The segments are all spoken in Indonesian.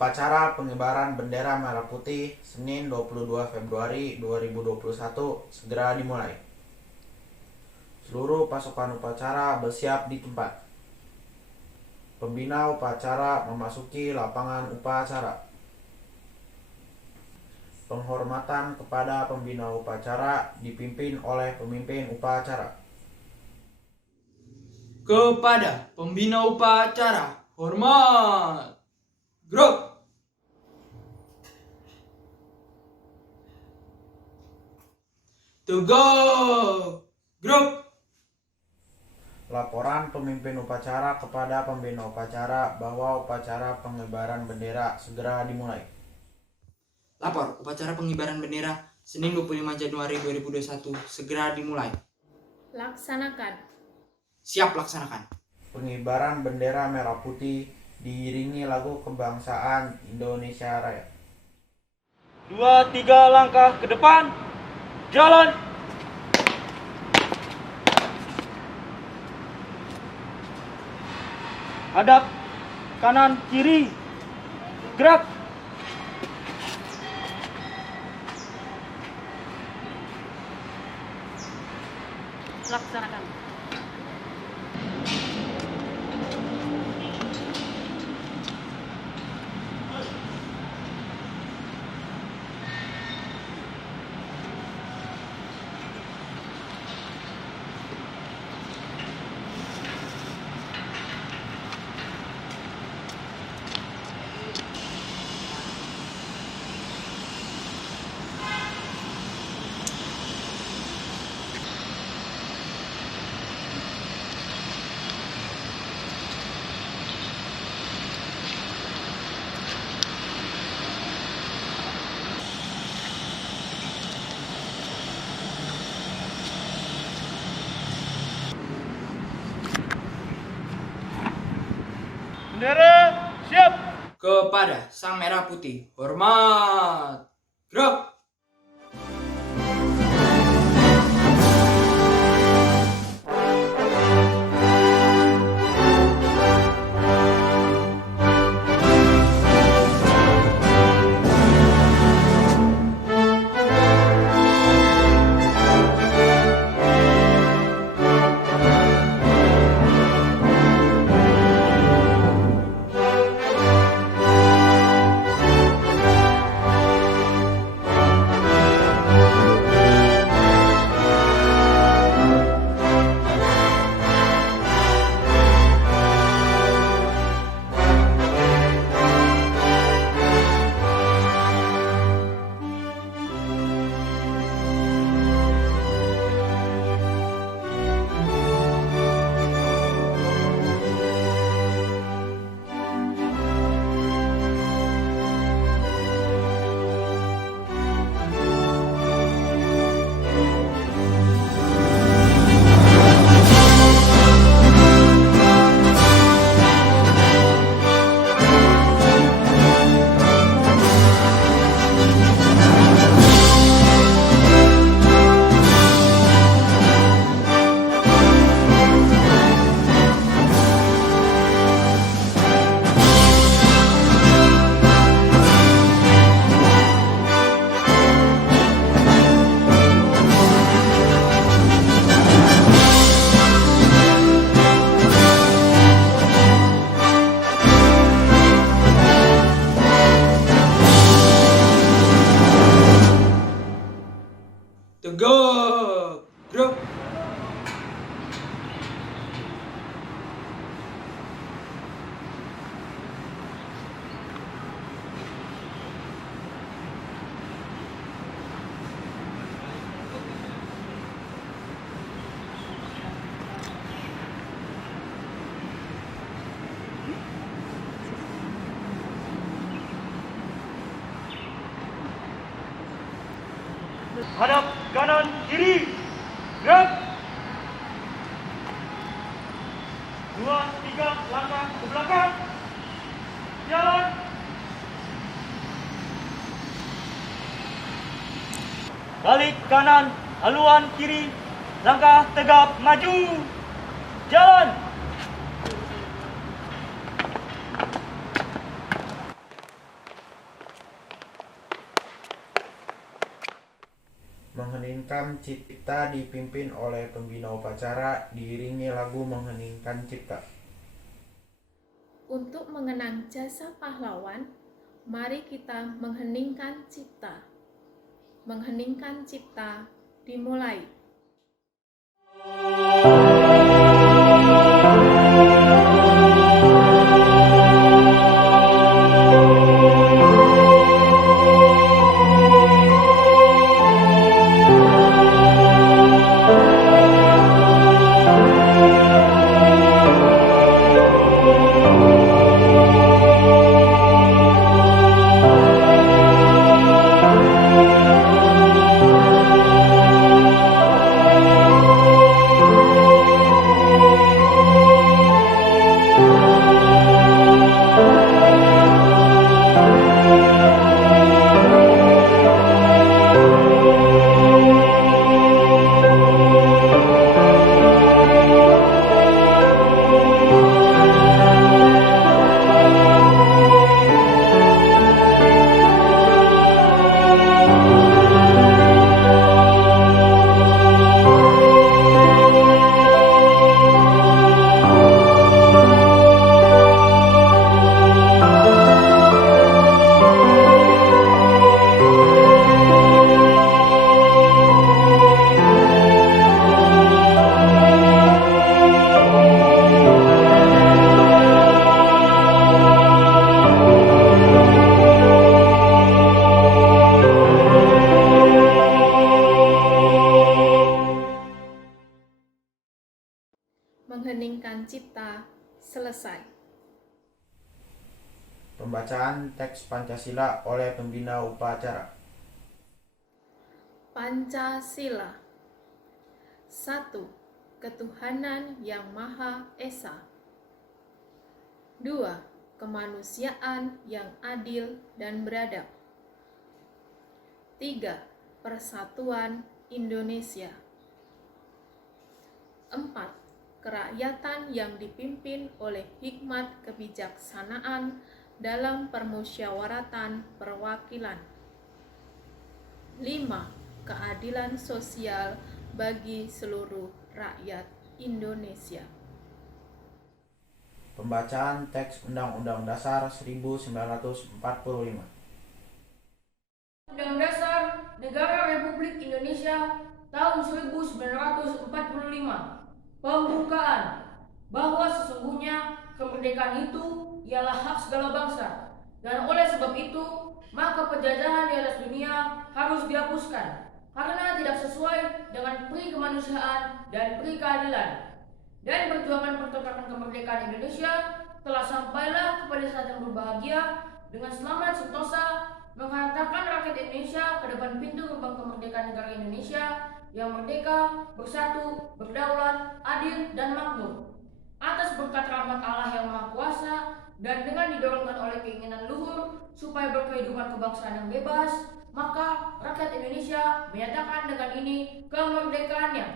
Upacara pengibaran bendera merah putih Senin 22 Februari 2021 segera dimulai. Seluruh pasukan upacara bersiap di tempat. Pembina upacara memasuki lapangan upacara. Penghormatan kepada pembina upacara dipimpin oleh pemimpin upacara. Kepada pembina upacara, hormat. Gerak. Tegak. Gerak. Laporan pemimpin upacara kepada pembina upacara bahwa upacara pengibaran bendera segera dimulai. Lapor, upacara pengibaran bendera Senin 25 Januari 2021 segera dimulai. Laksanakan. Siap laksanakan. Pengibaran bendera merah putih diiringi lagu kebangsaan Indonesia Raya. 2-3 langkah ke depan. Jalan. Hadap kanan kiri. Gerak. Laksanakan. Bendera siap. Kepada Sang Merah Putih, hormat. Gerak. Tegak. Gerak. Hadap kanan kiri. Gerak. 2-3 langkah ke belakang. Jalan. Balik kanan, haluan kiri. Langkah tegap maju. Jalan. Mengheningkan Cipta dipimpin oleh pembina upacara diiringi lagu Mengheningkan Cipta. Untuk mengenang jasa pahlawan, mari kita mengheningkan cipta. Mengheningkan cipta dimulai. Mengheningkan cipta selesai. Pembacaan teks Pancasila oleh pembina upacara. Pancasila. 1. Ketuhanan yang Maha Esa. 2. Kemanusiaan yang adil dan beradab. 3. Persatuan Indonesia. 4. Kerakyatan yang dipimpin oleh hikmat kebijaksanaan dalam permusyawaratan perwakilan. 5. Keadilan sosial bagi seluruh rakyat Indonesia. Pembacaan teks Undang-Undang Dasar 1945. Undang Dasar Negara Republik Indonesia tahun 1945. Pembukaan bahwa sesungguhnya kemerdekaan itu ialah hak segala bangsa, dan oleh sebab itu maka penjajahan di atas dunia harus dihapuskan karena tidak sesuai dengan peri kemanusiaan dan peri keadilan. Dan perjuangan pertukaran kemerdekaan Indonesia telah sampailah kepada saat yang berbahagia dengan selamat sentosa menghantarkan rakyat Indonesia ke depan pintu gerbang kemerdekaan negara Indonesia yang merdeka, bersatu, berdaulat, adil, dan makmur. Atas berkat rahmat Allah yang Maha Kuasa dan dengan didorongkan oleh keinginan luhur supaya berkehidupan kebangsaan yang bebas, maka rakyat Indonesia menyatakan dengan ini kemerdekaannya.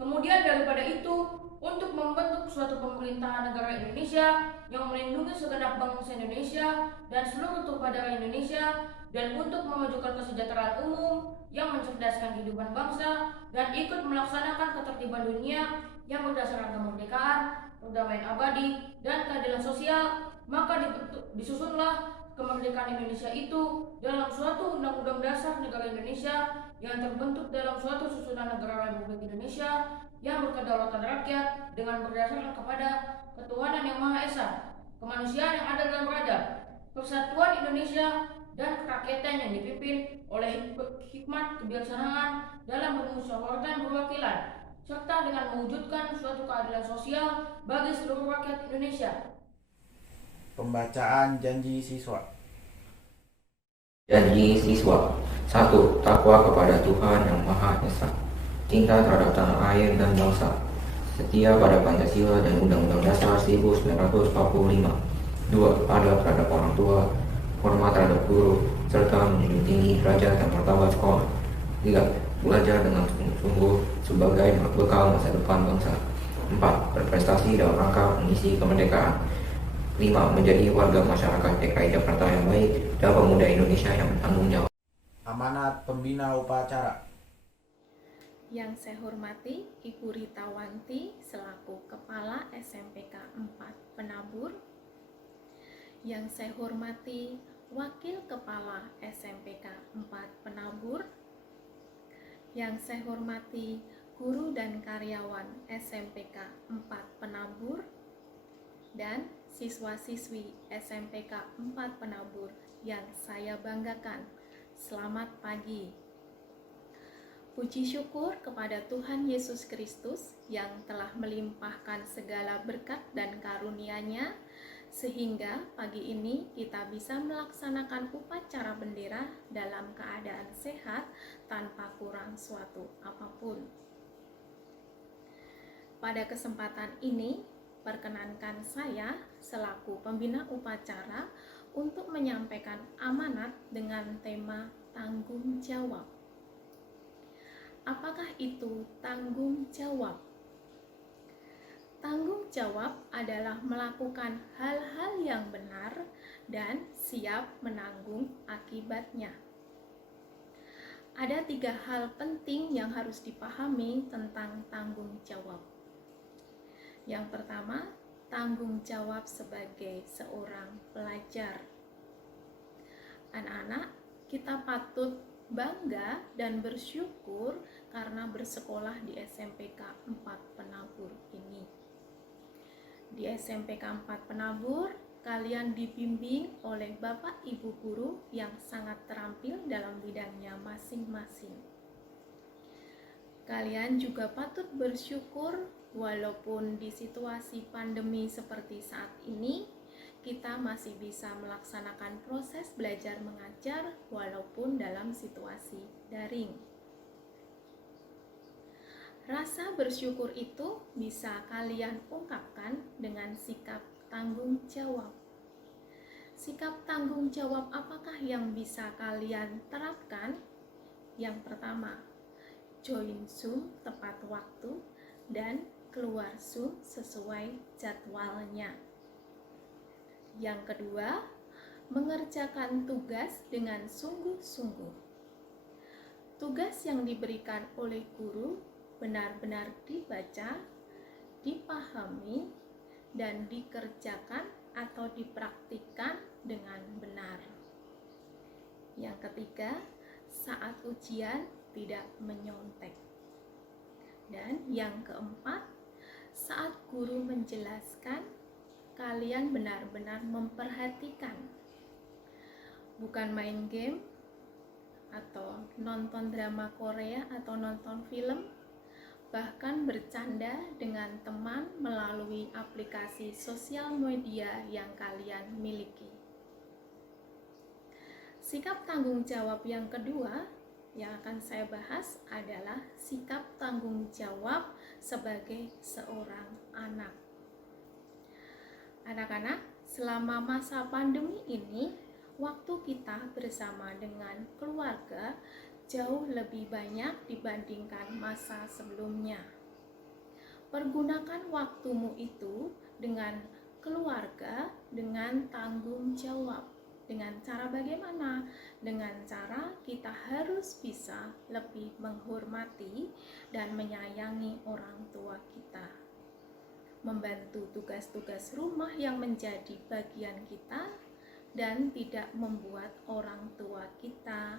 Kemudian daripada itu, untuk membentuk suatu pemerintahan negara Indonesia yang melindungi segenap bangsa Indonesia dan seluruh tumpah darah Indonesia, dan untuk memajukan kesejahteraan umum yang mencerdaskan kehidupan bangsa dan ikut melaksanakan ketertiban dunia yang berdasarkan kemerdekaan, perdamaian abadi, dan keadilan sosial, maka disusunlah kemerdekaan Indonesia itu dalam suatu Undang-Undang Dasar Negara Indonesia yang terbentuk dalam suatu susunan negara Republik Indonesia yang berkedaulatan rakyat dengan berdasarkan kepada ketuhanan yang Maha Esa, kemanusiaan yang adil dan beradab, persatuan Indonesia, dan kerakyatan yang dipimpin oleh hikmat kebijaksanaan dalam permusyawaratan perwakilan, serta dengan mewujudkan suatu keadilan sosial bagi seluruh rakyat Indonesia. Pembacaan janji siswa. Janji siswa. 1. Takwa kepada Tuhan Yang Maha Esa. Cinta terhadap tanah air dan bangsa. Setia pada Pancasila dan Undang-Undang Dasar 1945. 2. Adab terhadap orang tua, hormat terhadap guru, serta menjunjung tinggi derajat dan martabat sekolah. 3. Belajar dengan sungguh-sungguh sebagai bekal masa depan bangsa. 4. Berprestasi dalam rangka mengisi kemerdekaan. 5. Menjadi warga masyarakat DKI Jakarta yang baik dan pemuda Indonesia yang bertanggung jawab. Amanat pembina upacara. Yang saya hormati Ibu Rita Wanti selaku Kepala SMPK 4 Penabur. Yang saya hormati Wakil Kepala SMPK 4 Penabur. Yang saya hormati guru dan karyawan SMPK 4 Penabur dan siswa-siswi SMPK 4 Penabur yang saya banggakan. Selamat pagi. Puji syukur kepada Tuhan Yesus Kristus yang telah melimpahkan segala berkat dan karunia-Nya sehingga pagi ini kita bisa melaksanakan upacara bendera dalam keadaan sehat tanpa kurang suatu apapun. Pada kesempatan ini, perkenankan saya selaku pembina upacara untuk menyampaikan amanat dengan tema tanggung jawab. Apakah itu tanggung jawab? Tanggung jawab adalah melakukan hal-hal yang benar dan siap menanggung akibatnya. Ada 3 hal penting yang harus dipahami tentang tanggung jawab. Yang pertama, tanggung jawab sebagai seorang pelajar. Anak-anak, kita patut bangga dan bersyukur karena bersekolah di SMPK 4 Penabur ini. Di SMPK 4 Penabur, kalian dibimbing oleh Bapak Ibu guru yang sangat terampil dalam bidangnya masing-masing. Kalian juga patut bersyukur walaupun di situasi pandemi seperti saat ini, kita masih bisa melaksanakan proses belajar mengajar walaupun dalam situasi daring. Rasa bersyukur itu bisa kalian ungkapkan dengan sikap tanggung jawab. Sikap tanggung jawab apakah yang bisa kalian terapkan? Yang pertama, join Zoom tepat waktu dan keluar Zoom sesuai jadwalnya. Yang kedua, mengerjakan tugas dengan sungguh-sungguh. Tugas yang diberikan oleh guru benar-benar dibaca, dipahami, dan dikerjakan atau dipraktikkan dengan benar. Yang ketiga, saat ujian tidak menyontek. Dan yang keempat, saat guru menjelaskan, kalian benar-benar memperhatikan, bukan main game atau nonton drama Korea atau nonton film, bahkan bercanda dengan teman melalui aplikasi sosial media yang kalian miliki. Sikap tanggung jawab yang kedua yang akan saya bahas adalah sikap tanggung jawab sebagai seorang anak. Anak-anak, selama masa pandemi ini, waktu kita bersama dengan keluarga jauh lebih banyak dibandingkan masa sebelumnya. Pergunakan waktumu itu dengan keluarga, dengan tanggung jawab. Dengan cara bagaimana? Dengan cara kita harus bisa lebih menghormati dan menyayangi orang tua kita. Membantu tugas-tugas rumah yang menjadi bagian kita dan tidak membuat orang tua kita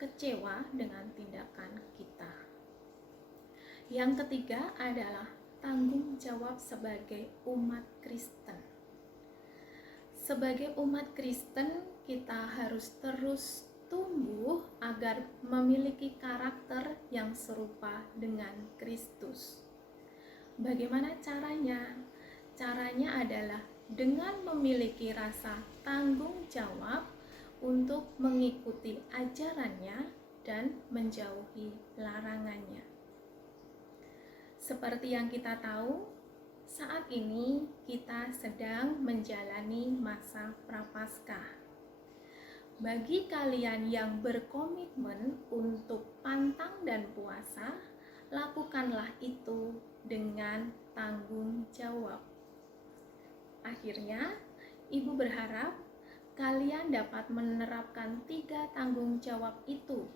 kecewa dengan tindakan kita. Yang ketiga adalah tanggung jawab sebagai umat Kristen. Sebagai umat Kristen, kita harus terus tumbuh agar memiliki karakter yang serupa dengan Kristus. Bagaimana caranya? Caranya adalah dengan memiliki rasa tanggung jawab untuk mengikuti ajarannya dan menjauhi larangannya. Seperti yang kita tahu, saat ini kita sedang menjalani masa Prapaskah. Bagi kalian yang berkomitmen untuk pantang dan puasa, lakukanlah itu dengan tanggung jawab. Akhirnya, Ibu berharap kalian dapat menerapkan 3 tanggung jawab itu,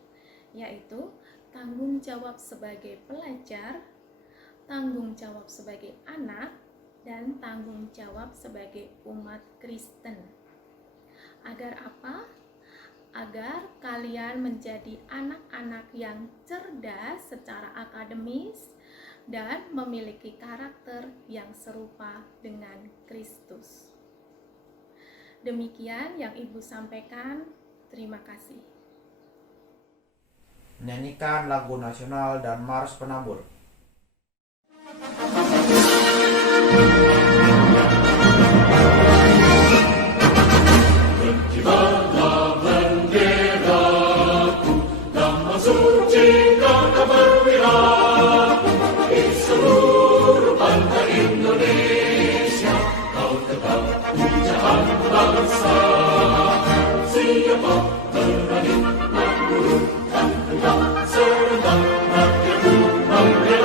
yaitu tanggung jawab sebagai pelajar, tanggung jawab sebagai anak, dan tanggung jawab sebagai umat Kristen. Agar apa? Agar kalian menjadi anak-anak yang cerdas secara akademis dan memiliki karakter yang serupa dengan Kristus. Demikian yang Ibu sampaikan. Terima kasih. Menyanyikan lagu nasional dan Mars Penabur. Serentak rakyatku, bangga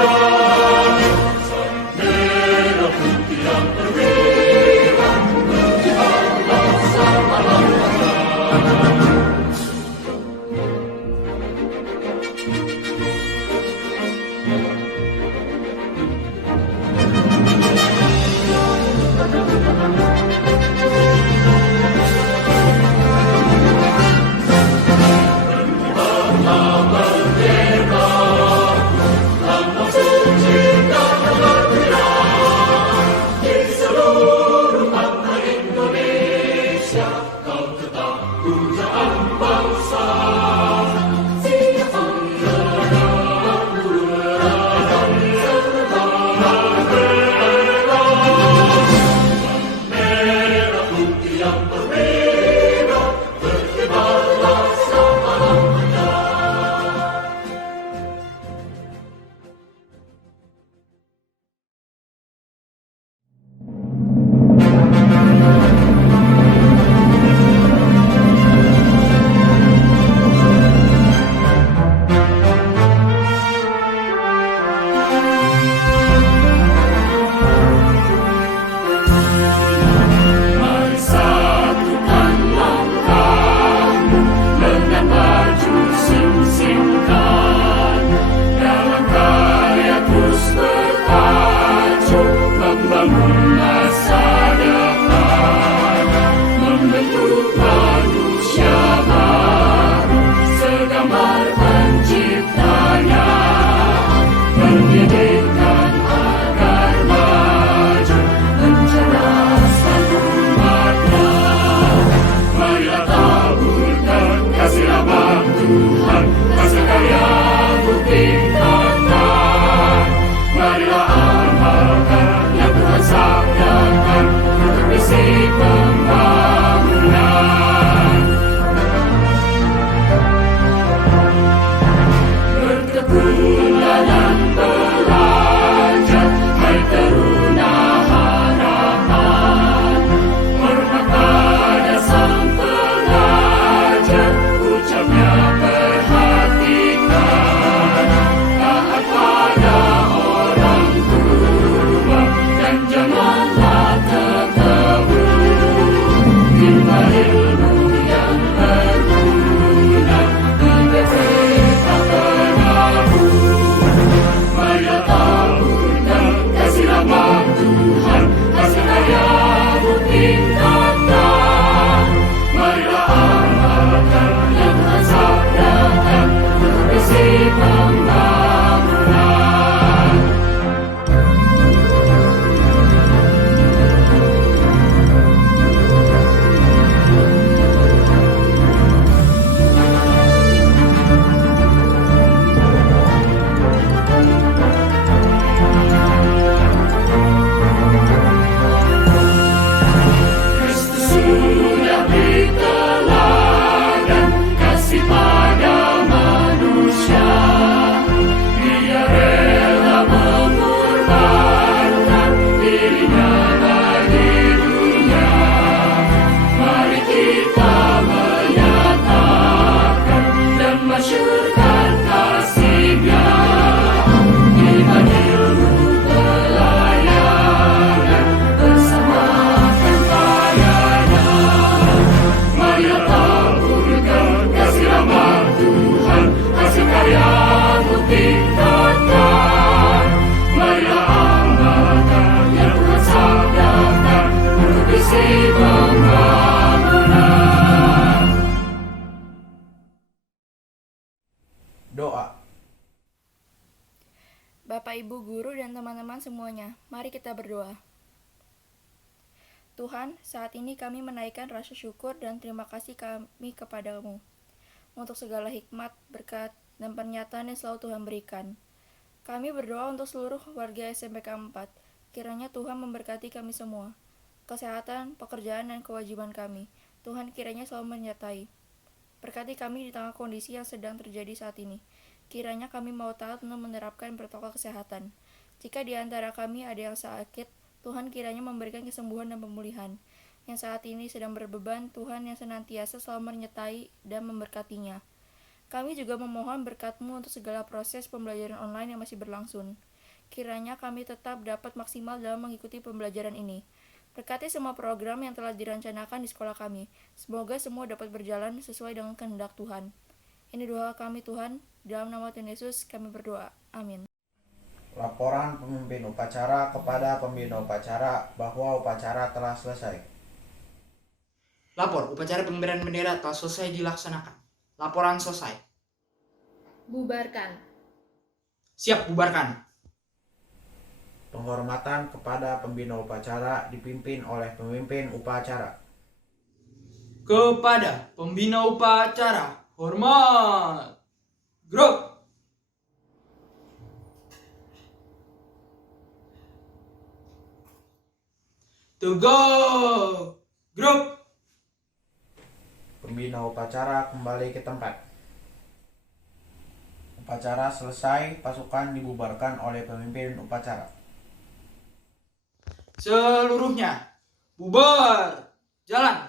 Bapak, Ibu, guru, dan teman-teman semuanya, mari kita berdoa. Tuhan, saat ini kami menaikkan rasa syukur dan terima kasih kami kepadamu untuk segala hikmat, berkat, dan pernyataan yang selalu Tuhan berikan. Kami berdoa untuk seluruh warga SMPK 4, kiranya Tuhan memberkati kami semua. Kesehatan, pekerjaan, dan kewajiban kami, Tuhan kiranya selalu menyertai. Berkati kami di tengah kondisi yang sedang terjadi saat ini. Kiranya kami mau taat untuk menerapkan protokol kesehatan. Jika di antara kami ada yang sakit, Tuhan kiranya memberikan kesembuhan dan pemulihan. Yang saat ini sedang berbeban, Tuhan yang senantiasa selalu menyertai dan memberkatinya. Kami juga memohon berkat-Mu untuk segala proses pembelajaran online yang masih berlangsung. Kiranya kami tetap dapat maksimal dalam mengikuti pembelajaran ini. Berkati semua program yang telah direncanakan di sekolah kami. Semoga semua dapat berjalan sesuai dengan kehendak Tuhan. Ini doa kami Tuhan, dalam nama Tuhan Yesus kami berdoa. Amin. Laporan pemimpin upacara kepada pembina upacara bahwa upacara telah selesai. Lapor, upacara pengibaran bendera telah selesai dilaksanakan. Laporan selesai. Bubarkan. Siap, bubarkan. Penghormatan kepada pembina upacara dipimpin oleh pemimpin upacara. Kepada pembina upacara, hormat. Grup. To go. Grup. Pembina upacara kembali ke tempat. Upacara selesai, pasukan dibubarkan oleh pemimpin upacara. Seluruhnya bubar. Jalan.